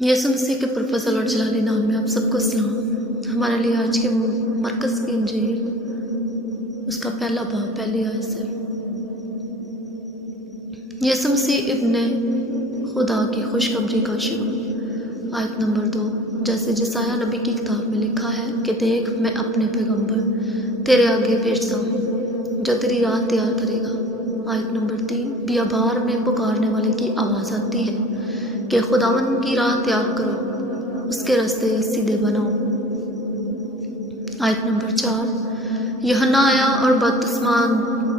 یسوع مسیح کے پرفضل اور جلالی نام میں آپ سب کو سلام۔ ہمارے لیے آج کے مرکز کی انجیل اس کا پہلا باب پہلی آیت سے۔ یسوع مسیح ابن خدا کی خوشخبری کا شروع۔ آیت نمبر 2۔ جیسے جسایہ نبی کی کتاب میں لکھا ہے کہ دیکھ میں اپنے پیغمبر تیرے آگے بھیجتا ہوں جو تیری راہ تیار کرے گا۔ آیت نمبر 3۔ بیابان میں پکارنے والے کی آواز آتی ہے کہ خداوند کی راہ تیار کرو، اس کے راستے سیدھے بناؤ۔ آیت نمبر 4۔ یوحنا آیا اور بپتسمہ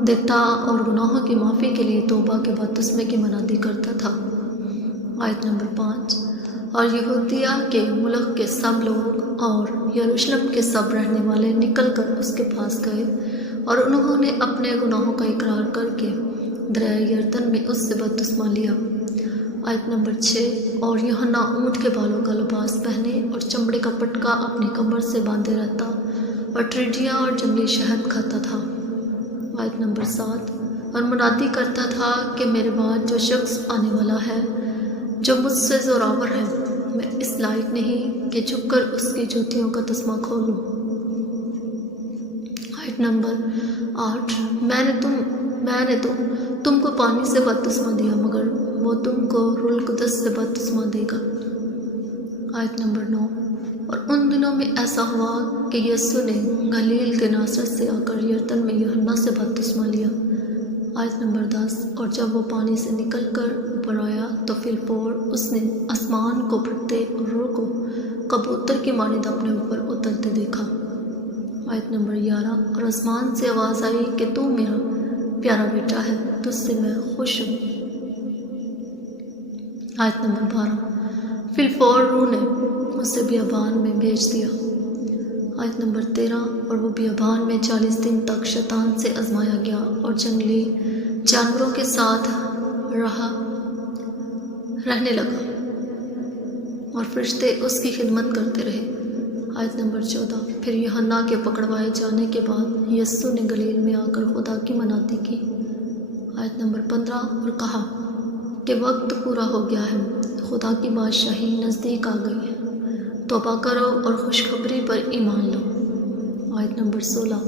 دیتا اور گناہوں کی معافی کے لیے توبہ کے بپتسمے کی منادی کرتا تھا۔ آیت نمبر 5۔ اور یہودیہ کے ملک کے سب لوگ اور یروشلم کے سب رہنے والے نکل کر اس کے پاس گئے اور انہوں نے اپنے گناہوں کا اقرار کر کے دریائے یردن میں اس سے بپتسمہ لیا۔ آیت نمبر 6۔ اور یوحنا اونٹ کے بالوں کا لباس پہنے اور چمڑے کا پٹکا اپنی کمر سے باندھے رہتا اور ٹریڈیاں اور جنگلی شہد کھاتا تھا۔ آیت نمبر 7۔ اور منادی کرتا تھا کہ میرے بعد جو شخص آنے والا ہے جو مجھ سے زوراور ہے، میں اس لائق نہیں کہ جھک کر اس کی جوتیوں کا تسمہ کھولوں۔ آیت نمبر 8۔ میں نے تم کو پانی سے بپتسمہ دیا مگر وہ تم کو روح القدس سے بپتسمہ دے گا۔ آیت نمبر 9۔ اور ان دنوں میں ایسا ہوا کہ یسوع نے گلیل کے ناصرت سے آ کر یردن میں یوحنا سے بپتسمہ لیا۔ آیت نمبر 10۔ اور جب وہ پانی سے نکل کر اوپر آیا تو فی الفور اس نے آسمان کو پھٹتے اور روح کو کبوتر کی مانند اپنے اوپر اترتے دیکھا۔ آیت نمبر 11۔ اور آسمان سے آواز آئی کہ تو میرا پیارا بیٹا ہے، تجھ سے میں خوش ہوں۔ آیت نمبر 12۔ فی الفور روح نے اسے بیابان میں بھیج دیا۔ آیت نمبر 13۔ اور وہ بیابان میں 40 دن تک شیطان سے آزمایا گیا اور جنگلی جانوروں کے ساتھ رہنے لگا اور فرشتے اس کی خدمت کرتے رہے۔ آیت نمبر 14۔ پھر یوحنا کے پکڑوائے جانے کے بعد یسوع نے گلیل میں آ کر خدا کی منادی کی۔ آیت نمبر 15۔ اور کہا کہ وقت پورا ہو گیا ہے، خدا کی بادشاہی نزدیک آ گئی ہے، توبہ کرو اور خوشخبری پر ایمان لو۔ آیت نمبر 16۔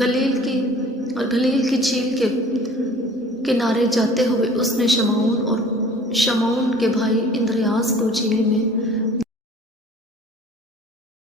گلیل کی جھیل کے کنارے جاتے ہوئے اس نے شمعون کے بھائی اندریاس کو جھیل میں